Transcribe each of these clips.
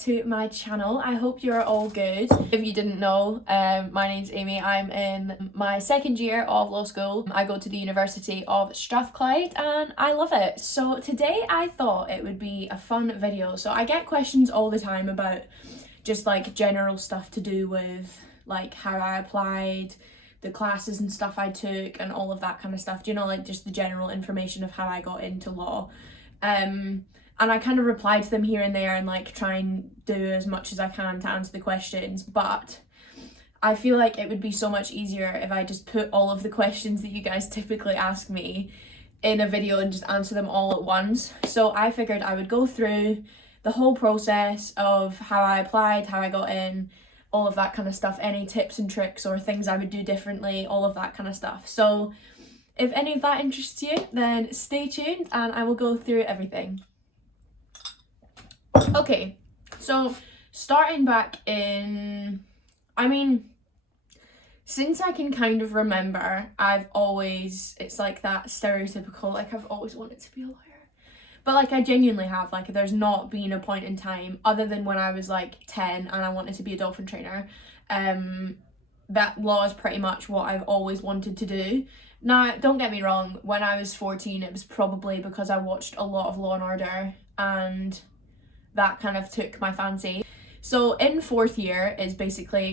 to my channel. I hope you're all good. If you didn't know, my name's Amy. I'm in my second year of law school. I go to the University of Strathclyde and I love it. So today I thought it would be a fun video. So I get questions all the time about just like general stuff to do with like how I applied, the classes and stuff I took and all of that kind of stuff. Do you know, like just the general information of how I got into law. And I kind of reply to them here and there and like try and do as much as I can to answer the questions, but I feel like it would be so much easier if I just put all of the questions that you guys typically ask me in a video and just answer them all at once. So I figured I would go through the whole process of how I applied, how I got in, all of that kind of stuff, any tips and tricks or things I would do differently, all of that kind of stuff. So if any of that interests you, then stay tuned and I will go through everything. Okay, so starting back in, since I can kind of remember, it's like that stereotypical, like I've always wanted to be a lawyer. But like I genuinely have, like there's not been a point in time other than when I was like 10 and I wanted to be a dolphin trainer, that law is pretty much what I've always wanted to do. Now, don't get me wrong, when I was 14 it was probably because I watched a lot of Law and Order and that kind of took my fancy. So in fourth year is the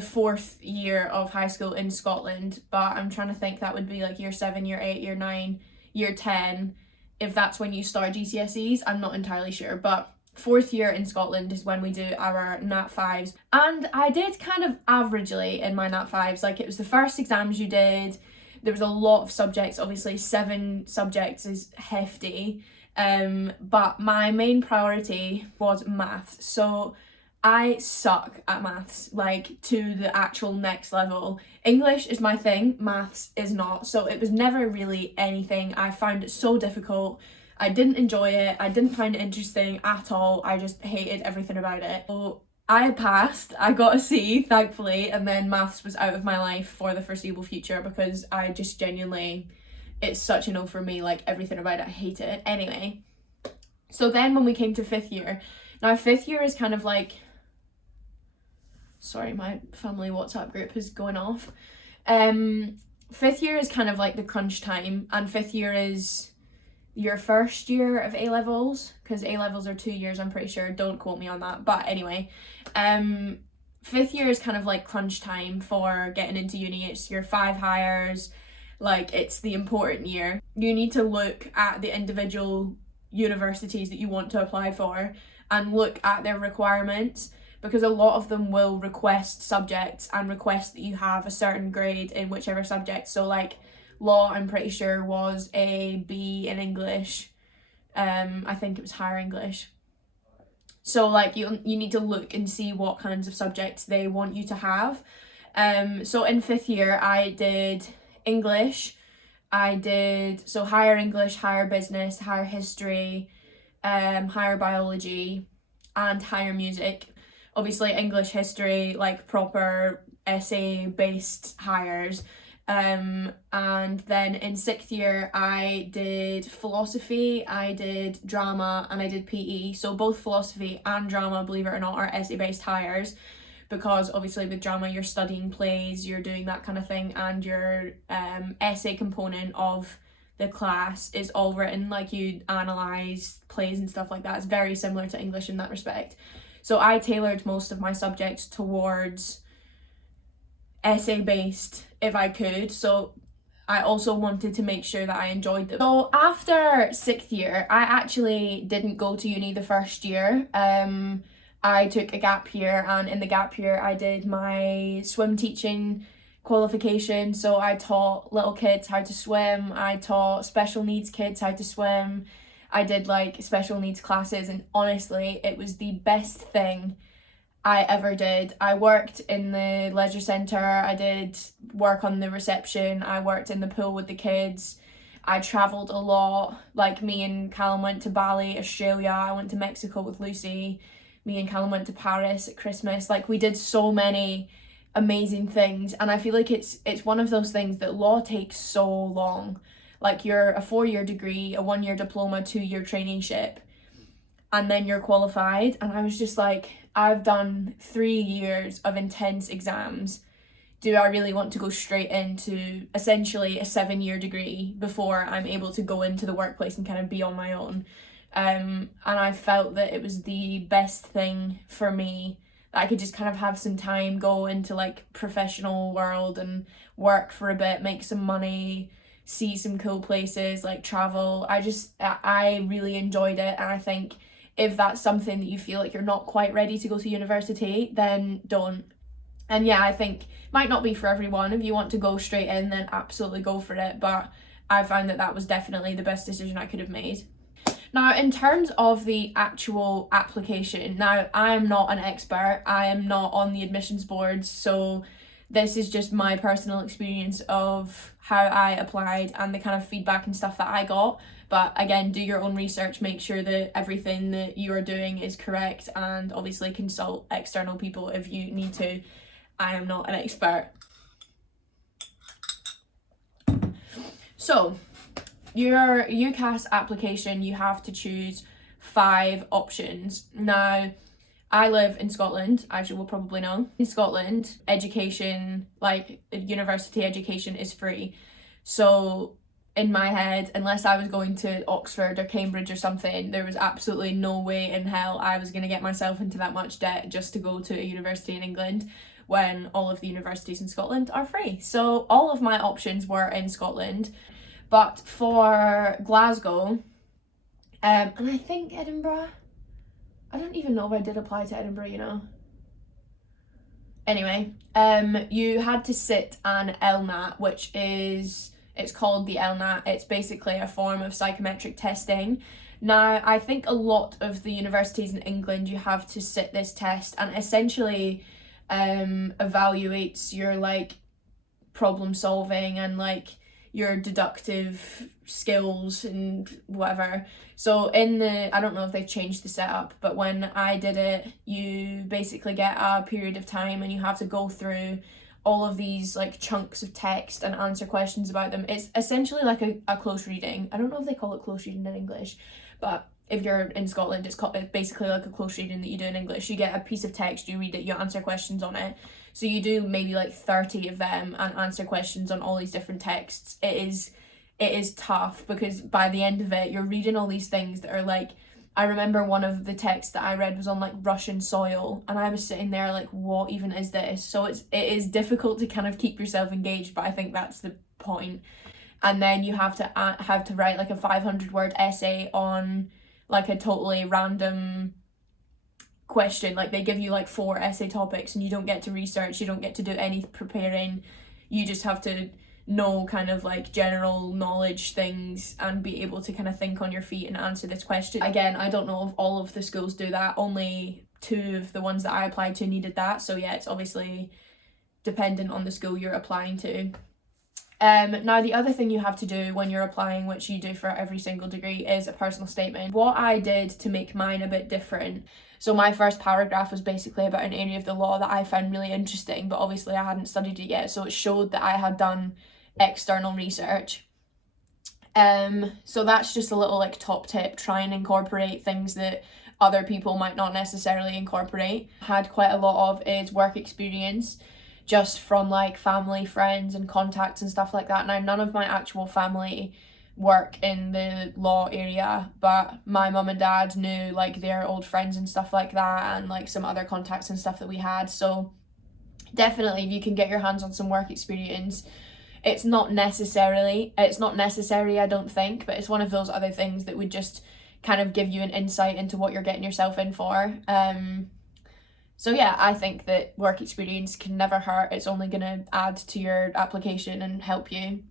fourth year of high school in Scotland, but I'm trying to think that would be like year 7, year 8, year 9, year 10, if that's when you start GCSEs, I'm not entirely sure, but fourth year in Scotland is when we do our Nat 5s. And I did kind of averagely in my Nat 5s, like it was the first exams you did, there was a lot of subjects, obviously 7 subjects is hefty, but my main priority was maths. So I suck at maths, like to the actual next level. English is my thing, maths is not. So it was never really anything. I found it so difficult. I didn't enjoy it. I didn't find it interesting at all. I just hated everything about it. So I passed, I got a C, thankfully, and then maths was out of my life for the foreseeable future because I just genuinely, it's such a no for me, like everything about it, I hate it. Anyway, so then when we came to fifth year, now fifth year is kind of like, sorry, my family WhatsApp group is going off. Fifth year is kind of like the crunch time, and fifth year is your first year of A-levels, because A-levels are 2 years, I'm pretty sure, don't quote me on that, but anyway, fifth year is kind of like crunch time for getting into uni. It's your 5 hires, like it's the important year. You need to look at the individual universities that you want to apply for and look at their requirements, because a lot of them will request subjects and request that you have a certain grade in whichever subject. So like law, I'm pretty sure was a B in English. I think it was higher English. So like you need to look and see what kinds of subjects they want you to have. So in fifth year I did English, so higher English, higher business, higher history, higher biology and higher music. Obviously English, history, like proper essay based hires. And then in sixth year I did philosophy, I did drama and I did PE. So both philosophy and drama, believe it or not, are essay based hires, because obviously with drama you're studying plays, you're doing that kind of thing, and your essay component of the class is all written, like you analyse plays and stuff like that. It's very similar to English in that respect. So I tailored most of my subjects towards essay based if I could, so I also wanted to make sure that I enjoyed them. So after sixth year I actually didn't go to uni the first year. I took a gap year, and in the gap year I did my swim teaching qualification. So I taught little kids how to swim, I taught special needs kids how to swim, I did like special needs classes, and honestly it was the best thing I ever did. I worked in the leisure centre, I did work on the reception, I worked in the pool with the kids, I travelled a lot. Like me and Callum went to Bali, Australia, I went to Mexico with Lucy, me and Callum went to Paris at Christmas. Like we did so many amazing things, and I feel like it's one of those things that law takes so long. Like you're a 4-year degree, a 1-year diploma, 2-year traineeship, and then you're qualified. And I was just like, I've done 3 years of intense exams. Do I really want to go straight into essentially a 7-year degree before I'm able to go into the workplace and kind of be on my own? And I felt that it was the best thing for me, that I could just kind of have some time, go into like professional world and work for a bit, make some money, see some cool places, like travel. I really enjoyed it, and I think if that's something that you feel like you're not quite ready to go to university, then don't. And yeah, I think it might not be for everyone. If you want to go straight in, then absolutely go for it. But I found that that was definitely the best decision I could have made. Now, in terms of the actual application, now I am not an expert. I am not on the admissions boards. So this is just my personal experience of how I applied and the kind of feedback and stuff that I got. But again, do your own research, make sure that everything that you are doing is correct, and obviously consult external people if you need to. I am not an expert. So, your UCAS application, you have to choose 5 options. Now, I live in Scotland, as you will probably know. In Scotland, education, like university education, is free. So, in my head, unless I was going to Oxford or Cambridge or something, there was absolutely no way in hell I was going to get myself into that much debt just to go to a university in England, when all of the universities in Scotland are free. So all of my options were in Scotland. But for Glasgow, and I think Edinburgh, I don't even know if I did apply to Edinburgh, you know. Anyway, you had to sit an LNAT, which is, it's called the LNAT. It's basically a form of psychometric testing. Now, I think a lot of the universities in England, you have to sit this test, and essentially evaluates your like problem solving and like your deductive skills and whatever. So in the, I don't know if they've changed the setup, but when I did it, you basically get a period of time and you have to go through all of these like chunks of text and answer questions about them. It's essentially like a close reading. I don't know if they call it close reading in English, but if you're in Scotland, it's basically like a close reading that you do in English. You get a piece of text, you read it, you answer questions on it. So you do maybe like 30 of them and answer questions on all these different texts. It is tough, because by the end of it, you're reading all these things that are like, I remember one of the texts that I read was on like Russian soil, and I was sitting there like, what even is this? So it is difficult to kind of keep yourself engaged, but I think that's the point. And then you have to write like a 500-word essay on like a totally random question. Like they give you like 4 essay topics and you don't get to research, you don't get to do any preparing. You just have to know kind of like general knowledge things and be able to kind of think on your feet and answer this question. Again, I don't know if all of the schools do that. Only 2 of the ones that I applied to needed that. So yeah, it's obviously dependent on the school you're applying to. Now the other thing you have to do when you're applying, which you do for every single degree, is a personal statement. What I did to make mine a bit different, so my first paragraph was basically about an area of the law that I found really interesting, but obviously I hadn't studied it yet, so it showed that I had done external research. So that's just a little like top tip. Try and incorporate things that other people might not necessarily incorporate. Had quite a lot of is work experience, just from like family, friends and contacts and stuff like that. Now, none of my actual family work in the law area, but my mum and dad knew like their old friends and stuff like that, and like some other contacts and stuff that we had. So definitely, if you can get your hands on some work experience, it's not necessary, I don't think, but it's one of those other things that would just kind of give you an insight into what you're getting yourself in for. So yeah, I think that work experience can never hurt. It's only going to add to your application and help you.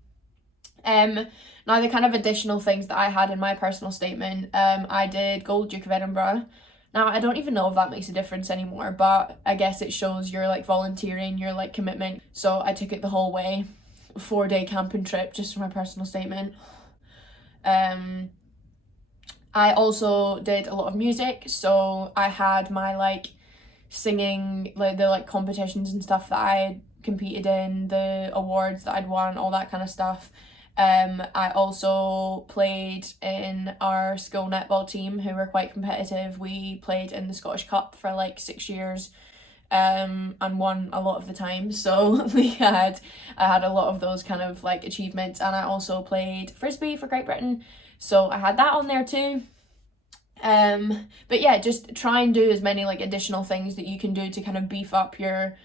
Now the kind of additional things that I had in my personal statement, I did Gold Duke of Edinburgh. Now I don't even know if that makes a difference anymore, but I guess it shows your like volunteering, your like commitment. So I took it the whole way, 4-day camping trip just for my personal statement. I also did a lot of music, so I had my like singing, like the like competitions and stuff that I competed in, the awards that I'd won, all that kind of stuff. I also played in our school netball team, who were quite competitive. We played in the Scottish Cup for like 6 years, and won a lot of the time. So I had a lot of those kind of like achievements. And I also played frisbee for Great Britain, so I had that on there too. But yeah, just try and do as many like additional things that you can do to kind of beef up your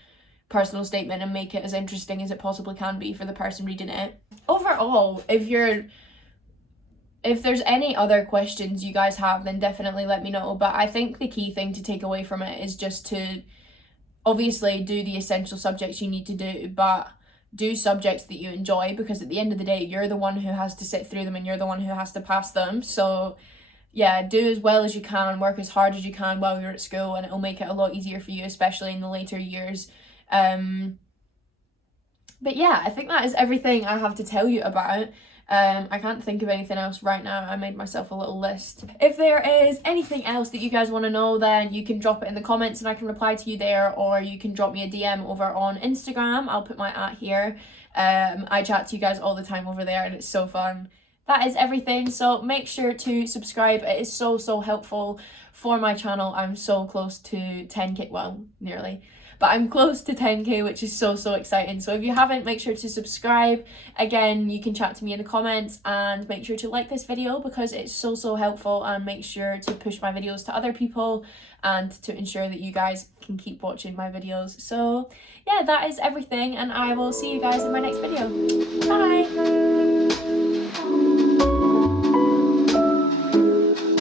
personal statement and make it as interesting as it possibly can be for the person reading it. Overall, if there's any other questions you guys have, then definitely let me know. But I think the key thing to take away from it is just to obviously do the essential subjects you need to do, but do subjects that you enjoy, because at the end of the day, you're the one who has to sit through them and you're the one who has to pass them. So yeah, do as well as you can, work as hard as you can while you're at school, and it'll make it a lot easier for you, especially in the later years. But yeah, I think that is everything I have to tell you about. I can't think of anything else right now. I made myself a little list. If there is anything else that you guys want to know, then you can drop it in the comments and I can reply to you there, or you can drop me a DM over on Instagram. I'll put my @ here. I chat to you guys all the time over there and it's so fun. That is everything, so make sure to subscribe. It is so helpful for my channel. I'm so close to 10k, well, nearly. But I'm close to 10k, which is so exciting. So if you haven't, make sure to subscribe. Again, you can chat to me in the comments, and make sure to like this video because it's so helpful, and make sure to push my videos to other people and to ensure that you guys can keep watching my videos. So yeah, that is everything, and I will see you guys in my next video. Bye!